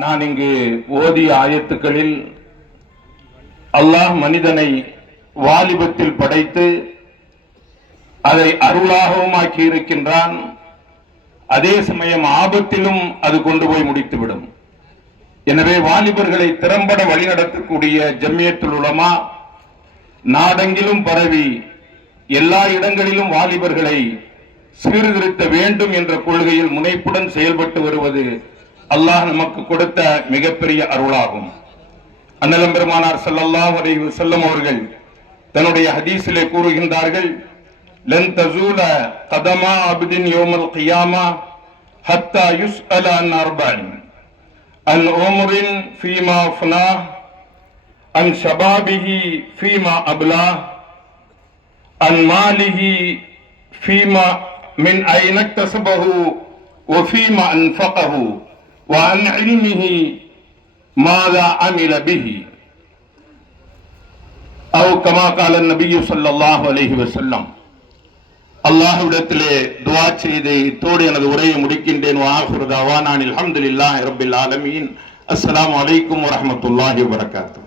நான் இங்கு ஓதிய ஆயத்துக்களில் அல்லாஹ் மனிதனை வாலிபத்தில் படைத்து அதை அருளாகவும் ஆக்கி இருக்கின்றான். அதே சமயம் ஆபத்திலும் அது கொண்டு போய் முடித்துவிடும். எனவே வாலிபர்களை திறம்பட வழிநடத்தக்கூடிய ஜம்மியத்துல் உலமா நாடெங்கிலும் பரவி எல்லா இடங்களிலும் வாலிபர்களை சீர்திருத்த வேண்டும் என்ற கொள்கையில் முனைப்புடன் செயல்பட்டு வருவது அல்லாஹ் நமக்கு கொடுத்த மிகப்பெரிய அருளாகும். அண்ணலம் பெருமானார் ஸல்லல்லாஹு அலைஹி வஸல்லம் அவர்கள் தன்னுடைய ஹதீஸிலே கூறுகின்றார்கள், லன் தஸூல கதமா அப்தின் யௌமல் கியாமா ஹத்தா யுஸ்அல an அர்பஇன் an உம்ரின் ஃபீமா Afna an ஷபாபிஹி ஃபீமா அப்லா an மாலிஹி ஃபீமா மின் ஐன இக்தஸபஹு வஃபீமா அன்ஃபகஹு وعن علمه ماذا عمل به أو كما قال النبي صلى الله عليه وسلم. அல்லாஹ்விடத்திலே துஆ செய்து இத்தோடு எனது உரையை முடிக்கின்றேன். வஆகிரு தஅவானா அல்ஹம்துலில்லாஹி ரப்பில் ஆலமீன். அஸ்ஸலாமு அலைக்கும் வரஹ்மத்துல்லாஹி வபரகாத்துஹு.